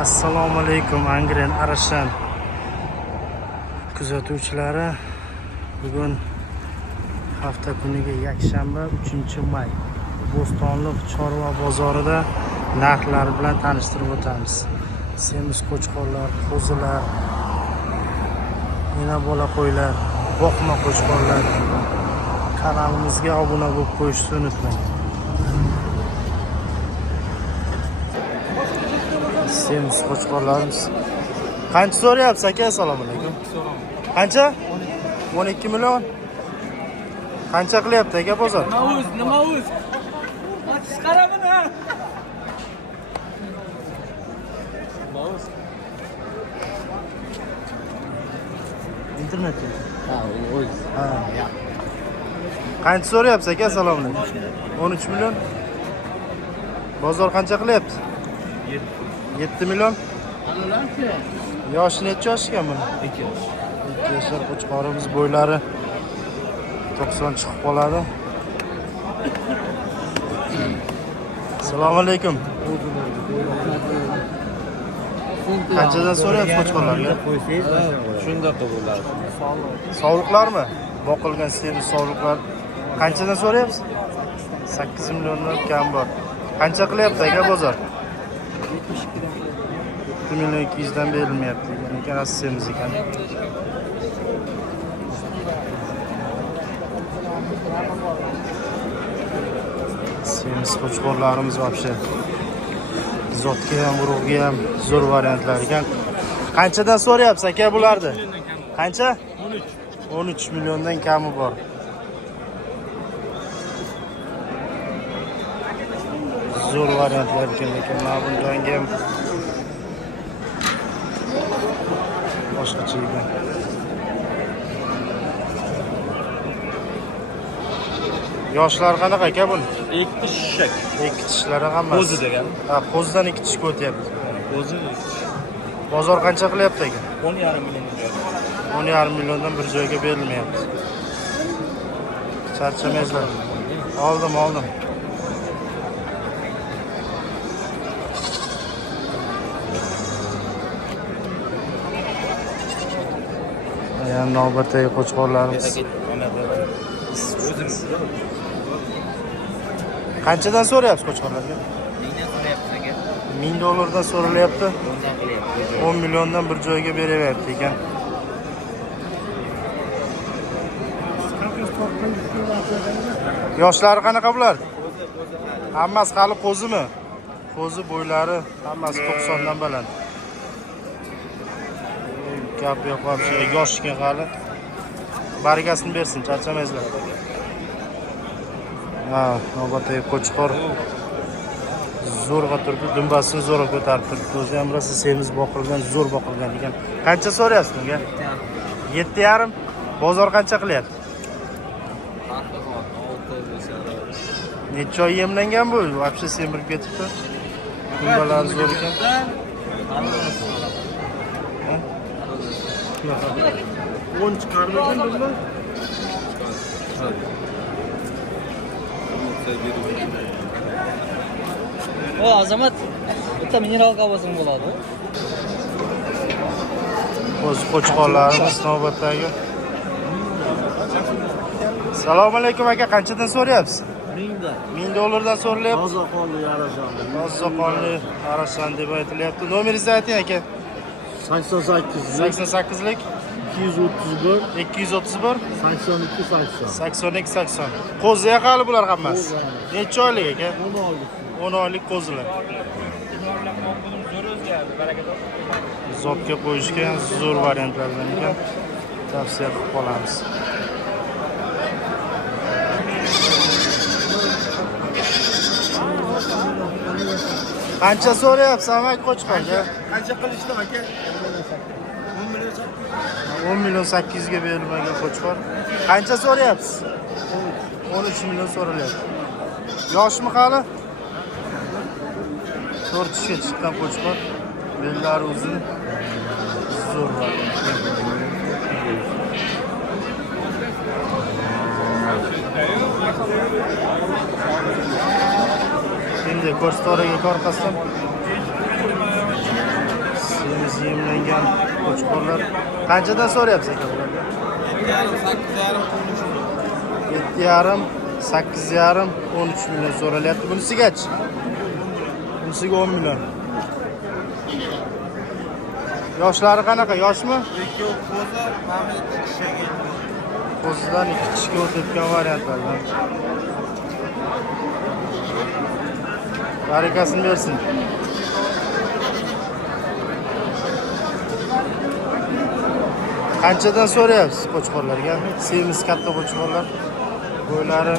Assalomu alaykum Angren Arashan kuzatuvchilari. Bugun hafta kuniga yakshanba 3-may Bo'stonliq chorva bozorida narxlar bilan tanishtirib o'tamiz. Semiz qo'chqorlar, qo'zilar, yana bola qo'ylar, boqma qo'chqorlar. Kanalimizga obuna bo'lib qo'yishni unutmang. Semiz qo'chqorlarimiz. Qancha so'rayapsiz aka? Assalomu alaykum. Qancha? 12 million. Qancha qilyapti aka bozor? Nima o'z? Chiqaramini. Internetda. O'z. Qancha so'rayapsiz aka? Assalomu alaykum. 13 million. Bozor qancha qilyapti? 7 million. Yoshi necha yosh ekan buni? 2 yosh. 2 yoshlar qo'chqorimiz, bo'ylari 90 chiqib qoladi. Assalomu alaykum. Qanchadan so'rayapsiz qo'chqorlarga? Shunda bo'ladi. Sovliqlarmi? Boqilgan semiz sovliqlar. Qanchadan so'rayapsiz? 8 milliondan kam bor. Qancha qilyapti aka bozor? 7 million 200 dan berilmayapti. Ya'ni ekan semiz ekan. Semiz qo'chqorlarimiz вообще zotga ham, urug'ga ham zo'r variantlar ekan. Qanchadan so'rayapsiz aka bularni? Qancha? 13 milliondan kami bor. Zo'r variantlar ekan, lekin mana bundan ham boshqacha ekan. Yoshlar qanaqa aka buni? 2 shishak. 2 tishlari hammasi. Qo'zi degan. Ha, qo'zidan 2 tish o'tyapti. Qo'zi. Bozor qancha qilyapti aka? 10,5 million. 10,5 milliondan bir joyga berilmayapti. Charchamaysizlar. Oldim. Yani navbatdagi qo'chqorlarimiz. Qanchadan so'rayapsiz qo'chqorlarga? 1000 dollardan so'ralyapti. 10 milliondan bir joyga beraverdi ekan. Yoshlari qanaqa bular? Hammasi hali qo'zimi? Qo'zi bo'ylari hammasi 90 dan baland. Gap yo'q, yoshga hali. Bargasini bersin, charchamaysizlar. Ha, navbatdagi qo'chqor zo'rg'a turibdi, dumbasini zo'rg'a ko'tarib turibdi. O'zi ham rosa semiz boqilgan, zo'r boqilgan ekan. Qancha so'rayapsiz bunga? 7,5. Bozor qancha qilyapti? Necha oy yemlangan bu? Вообще semirib ketibdi. Dumbalari zo'r ekan. 10 chiqarmadin dumba? O azamat. Bitta mineral qavozim bo'ladi. O'z qo'chqorlarimiz navbatdagi. Assalomu alaykum aka, qanchadan so'rayapsiz? 1000 dollardan so'ralyapti. Tozoqonli Arashan deb aytilyapti. Nomeringizni ayting aka. 88 lik 231 82 80. Qo'zi yaqali bular hammasi. Necha oylik aka? 10 oylik qo'zilar. Zotga qo'yishga zo'r variantlardan ekan. Tavsiya qilib qolamiz. Qancha so'rayapsiz amak qo'chqorga? Qancha qilishdi aka? 10 million 800 ga berilmagan qo'chqor. Qancha so'rayapsiz? 13 million so'ralyapti. Yoshmi hali? 4 tishga chiqqan qo'chqor. Bellari uzun. Zo'r bor. Endi ko'rsatuvga orqasidan Yemlangan qo'chqorlar. Qanchadan so'rayapsiz aka bularga? 7,5, 8,5, 13 million so'ralyapti. Bunisigachi? Bunisiga 10 million. Yoshlari qanaqa? Yoshmi? Qo'zidan 2 kishiga o'tayotgan variantlardan. Barakasini bersin. Qanchadan so'rayapsiz qo'chqorlarga? Semiz katta qo'chqorlar. Bo'ylari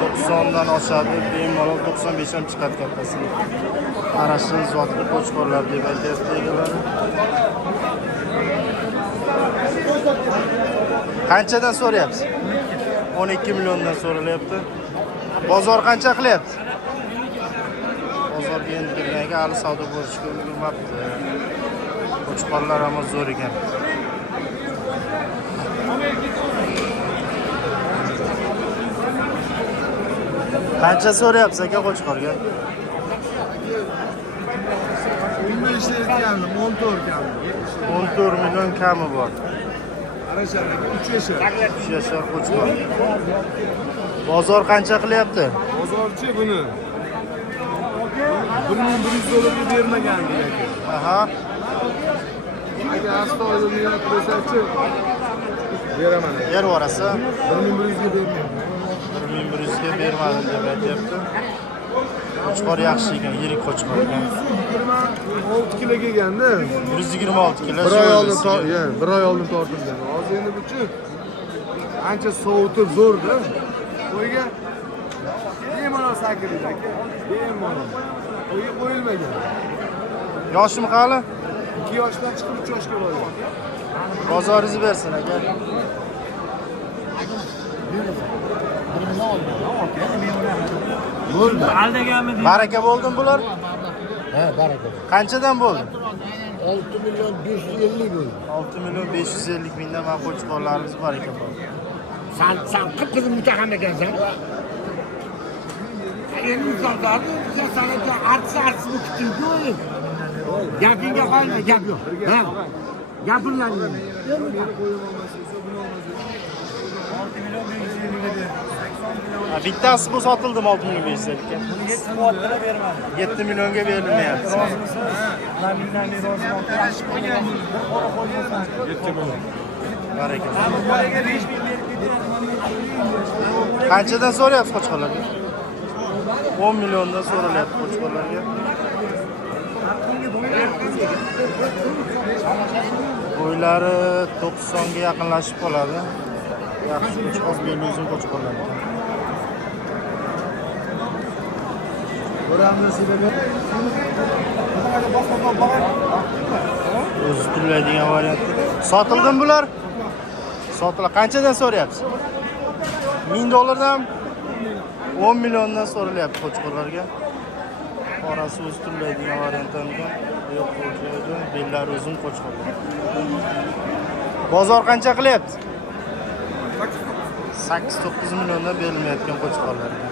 90 dan oshadi, bemalol 95 ham chiqadi kattasi. Qarashli zotli qo'chqorlar deb aytyapti egalari. Qanchadan so'rayapsiz? 12 milliondan so'ralyapti. Bozor qancha qilyapti? Bozorga endi kirganiga hali savdo bo'lishga ulgurmabdi. Qo'chqorlar ham zo'r ekan. Qancha so'rayapsiz aka qo'chqorga? 15 aytgandim, 14 kam. 14 million kami bor. Qarashadi, 3 yashar. 3 yashar qo'chqor. Bozor qancha qilyapti? Bozorchi buni 1100 dollarga bermagan deydi. Aha. Agar astoydil niyat qilsa-chi beraman. Yer vorasi 1100 ga bermayman. 1100 ga bermadim deb aytyapti. Qo'chqor yaxshi ekan, yirik qo'chqor ekan. 6 kilo kelganda 126 kilo. bir oy oldin tortilgan. Hozir endi buchi ancha sovutib zo'rda. Qo'yga bemalol sakirdi aka. Bemalol. Qo'yga qo'yilmagan. Yoshimi hali? 2 yoshdan chiqib 3 yoshga borgan. Bozoringizni bersin aka. Bo'ldi. Baraka bo'ldimi bular? Ha, baraka. Qanchadan bo'ldi? 6 million 550 bo'ldi. 6 million 550 mingdan mana qo'chqorlarimiz bor ekan. Sen qip-qizil mutaxam ekansan. Endi zotlarni bizga sanatga artsa kutding-ku. Gapingga qolma, gap yo'q. Ha. Gapirlaring. Bittasi bu sotildimi 6 million 550 ga? 7 millionga berilmayapti. Baraka. Qanchadan so'rayapsiz qo'chqorlarga? 10 milliondan so'ralyapti qo'chqorlarga. Bo'ylari 90 ga yaqinlashib qoladi. Yaxshi qo'chqor, belli uzun qo'chqorlar ekan. O'zi turlaydigan variant. Sotildimi bular? Sotiladi. Qanchadan so'rayapsiz? 1000 dollardan 10 milliondan so'ralyapti qo'chqorlarga. Orasi o'zi turlaydigan variantdan ekan. Yo'q qo'chqorlar, bellari uzun qo'chqorlar. Bozor qancha qilyapti? 8-9 milliondan berilmayotgan qo'chqorlar ekan.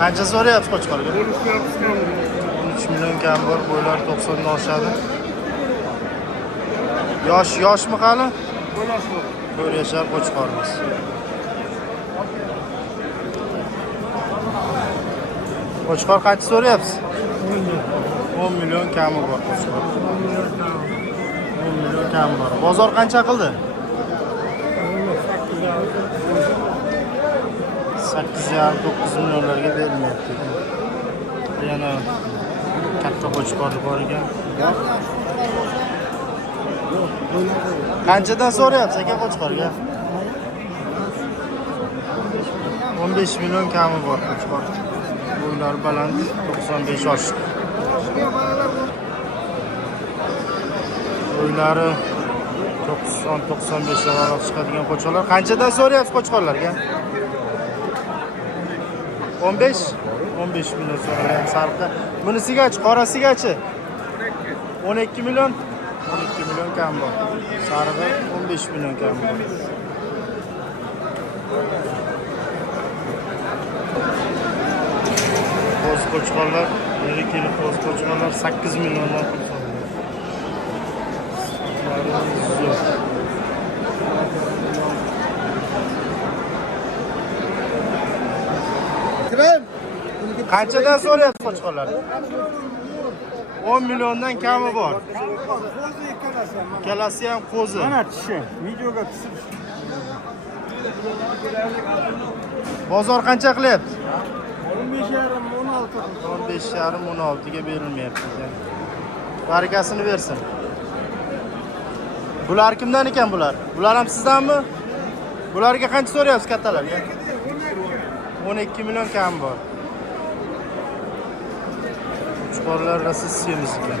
Qancha so'rayapsiz qo'chqorga? 13 million kam bor, bo'ylar 90 dan oshadi. Yoshmi hali? 1 yashar qo'chqorimiz. Qo'chqor qancha so'rayapsiz? 10 million kami bor qo'chqor. 10 million kami bor. Bozor qancha qildi? 8,5-9 millionlarga berilmayapti. Yana katta qo'chqor bor ekan. Qanchadan so'rayapsiz aka qo'chqorga? 15 million kami bor qo'chqor. Bo'ylar baland, 95 yosh. Bo'ylari 90-95 ga chiqadigan qo'chqorlar. Qanchadan so'rayapsiz qo'chqorlarga? 15 million so'ralyapti sarqi. Bunisigachi, qorasigachi? 12 million. 12 12 milyon kam bor. Sarig'i 15 milyon kam bor. Qo'z qo'chqorlar, yirik qo'z qo'chqorlar 8 milliondan pul so'raydi. Qanchadan so'rayapsiz qo'chqorlar? 10 milliondan kami bor. Ikkalasi ham qo'zi. Mana tishi. Videoga tushib. Bozor qancha qilyapti? 15,5 16. 15,5 ga berilmayapti ekan. Barakasini bersin. Bular kimdan ekan bular? Bular ham sizdanmi? Bularga qancha so'rayapsiz kattalarga? 12 million kam bor. Qo'chqorlar rosa semiz ekan.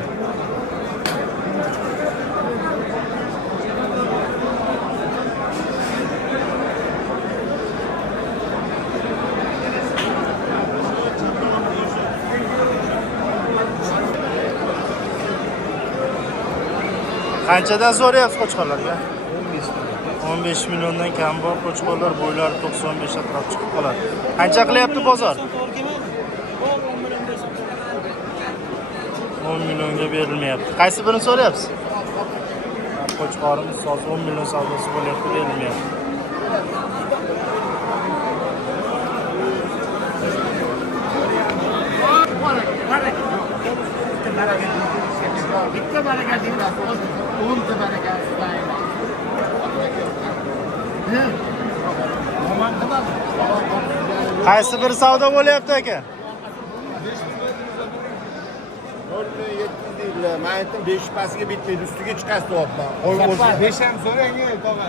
Qanchadan so'rayapsiz qo'chqorlarga? 15 milliondan kam bor qo'chqorlar, bo'ylari 95 atrof chiqib qoladi. Qancha qilyapti bozor? 10 millionga berilmayapti. Qaysi birini so'rayapsiz? Qo'chqorimiz 10 million savdosi bo'lyapti, berilmayapti. Bitta baraka deydi. 10 ta baraka istayman. Qaysi biri savdo bo'lyapti aka? 700 deydilar. Men aytdim 5 pasiga bitmaydi, ustiga chiqasiz deyapman. Qo'y o'zi 5 ham so'rang, tog'a.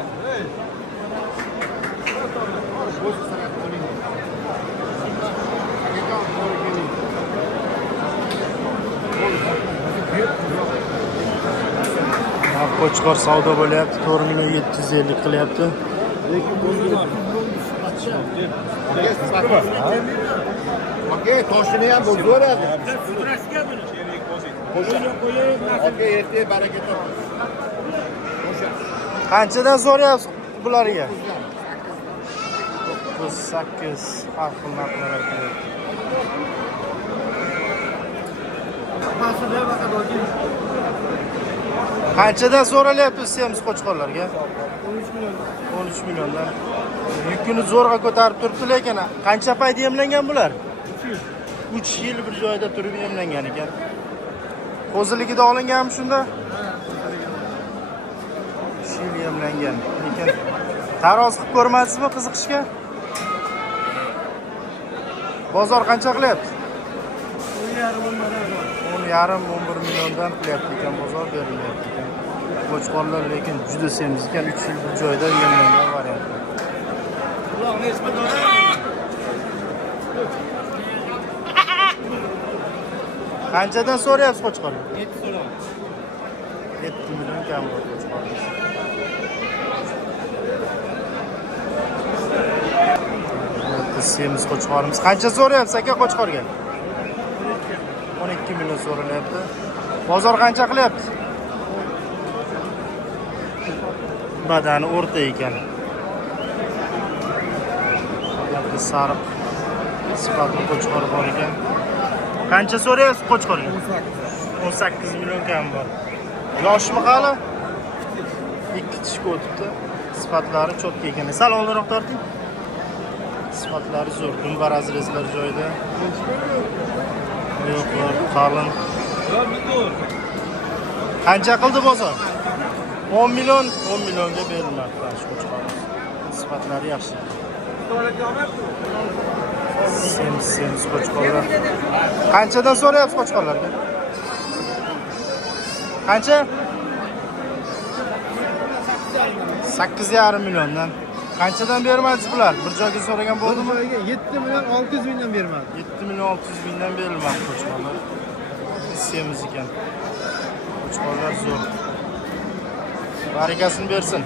Qo'chqor savdo bo'lyapti, 4,750 qilyapti. Aka, toshini ham bo'zveradi. Aka, ertaga baraka toping. Qanchadan so'rayapsiz bularga? 8 har xil narxlar aytyapti. Qanchadan so'ralyapti semiz qo'chqorlarga? 13 milliondan. Yukini zo'rg'a ko'tarib turibdi, lekin qancha payt emlangan bular? 3 yil bir joyda turib emlangan ekan. Qo'ziligida olinganmi shunda? 3 yil emlangan. Lekin taroz qilib ko'rmadingizmi qiziqishga? Bozor qancha qilyapti? 10,5-11 milliondan qilyapti ekan, bozor berilmayapti ekan. Qo'chqorlar lekin juda semiz ekan, 3 yil bir joyda emlangan variant. Qanchadan so'rayapsiz qo'chqorlar? 7 so'rayman. 7 million kam bor qo'chqorlar. Semiz qo'chqorimiz. Qancha so'rayapsiz aka qo'chqorga? 12 million so'ralyapti. Bozor qancha qilyapti? Badani o'rta ekan. Sariq sifatli qo'chqor bor ekan. Qancha so'rayapsiz qo'chqorga? 18 million kam bor. Yoshmi hali? 2 tishga o'tibdi. Sifatlari cho'tka ekan. Sal oldinroq torting. Sifatlari zo'r, dumbar azrezlar joyida. Yo'qlar, qalin. Qancha qildi bozor? 10 million, 10 millionga berilmoqda qo'chqor. Sifatlari yaxshi. Semiz qo'chqorlar. Qanchadan so'rayapsiz qo'chqorlarga? Qancha? 8,5 milliondan. Qanchadan bermadingiz bular? Bir joyga so'ragan bo'ldimi? 7 million 600 mingdan bermadi. 7 million 600 mingdan berilmoqda qo'chqorlar. Semiz ekan. Qo'chqorlar zo'r. Barakasini bersin.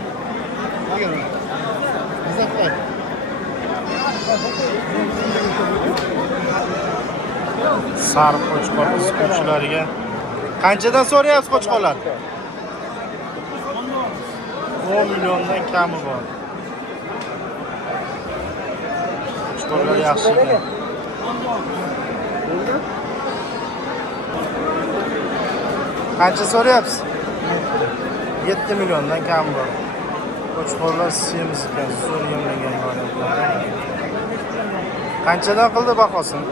Sariq qo'chqor o'quvchilariga. Qanchadan so'rayapsiz qo'chqorlar? 10 milliondan kami bor. Qo'chqorlar yaxshi ekan. Qancha so'rayapsiz? 7 milliondan kam bor. Qo'chqorlar semiz ekan, zo'r yemlangan variantlar. Qanchadan qildi bahosini?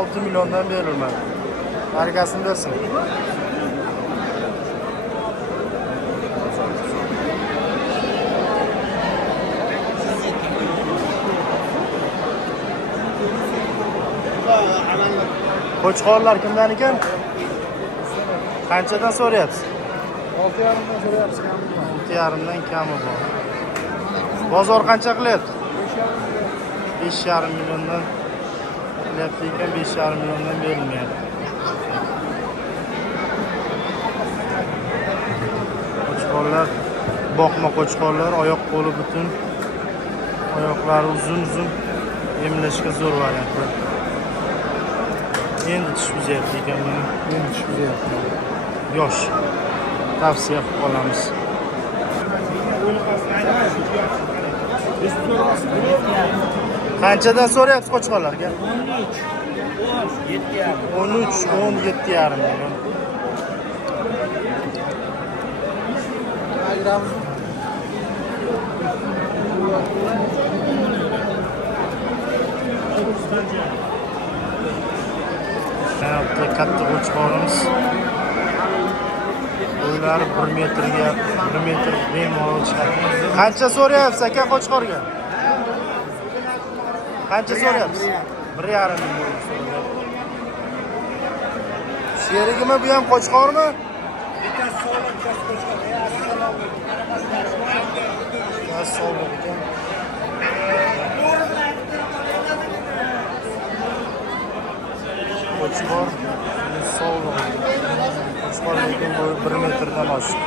6 milliondan berilmadi. Barkasini bersin. Qo'chqorlar kimdan ekan? Qanchadan so'rayapsiz? 6,5dan so'rayapsiz. 6,5dan kami bor. Bozor qancha qilyapti? 5,5 milliondan qilyapti ekan, 5,5 milliondan berilmayapti. Qo'chqorlar, boqma qo'chqorlar, oyoq qo'li butun, oyoqlari uzun-uzun, emlashga zo'r variantlar. Endi tish buzyapti ekan buni. Endi tish buzyapti. Yosh. Tavsiya qilib qolamiz. Qanchadan so'rayapsiz qo'chqorlarga? 13, 17,5 million. Hayotda katta qo'chqorimiz. Bo'ylari 1 metrga, 1 metr bemalol chiqadi. Qancha so'rayapsiz aka qo'chqorga? Qancha so'rayapsiz? 1,5 million so'rayapsiz. Sherigimi bu ham qo'chqormi? Bittasi sog'lom, bittasi qo'chqor. Sog'lom ekan. Qo'chqor sog'lom. Qo'chqor lekin bo'yi 1 metrdan oshdi.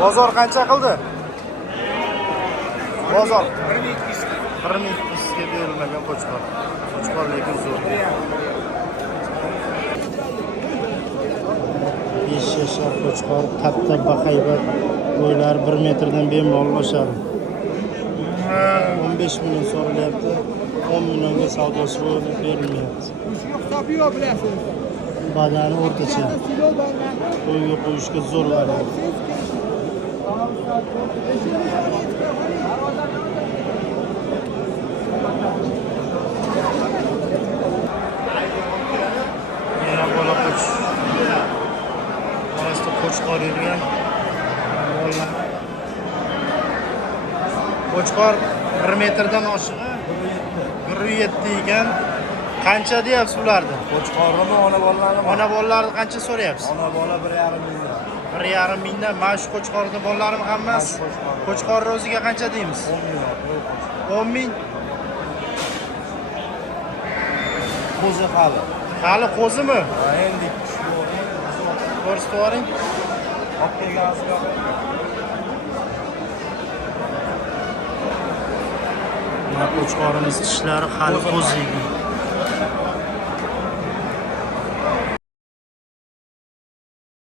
Bozor qancha qildi? Bozor 1,70 ga berilmagan qo'chqor. Qo'chqor lekin zo'r. 5 yashar qo'chqor, katta bahaybat, bo'ylari 1 metrdan bemalol oshadi. 15 million so'ralyapti. 10 millionga savdosi bo'lib berilmayapti. Topiyo bilasiz. Badani o'rtacha. Qo'yga qo'yishga zo'r variant. Yana bola qo'ch. Orasida qo'chqor yurgan. Qo'chqor 1 metrdan oshig'i 1,7 ekan. Qancha deyapsiz ularni? Qo'chqormi, ona bolalarmi? Ona bolalarni qancha so'rayapsiz? Ona bola 1,5 million. 1,5 mingdan. Mana shu qo'chqorning bolalari hammasi. Qo'chqorning o'ziga qancha deymiz? 10 million. 10 ming. Qo'zi hali. Hali qo'zimi? Ha, endi Ko'rsatib yuboring. olib kelgan aslo. Mana qo'chqorimiz tishlari hali qo'ziydi.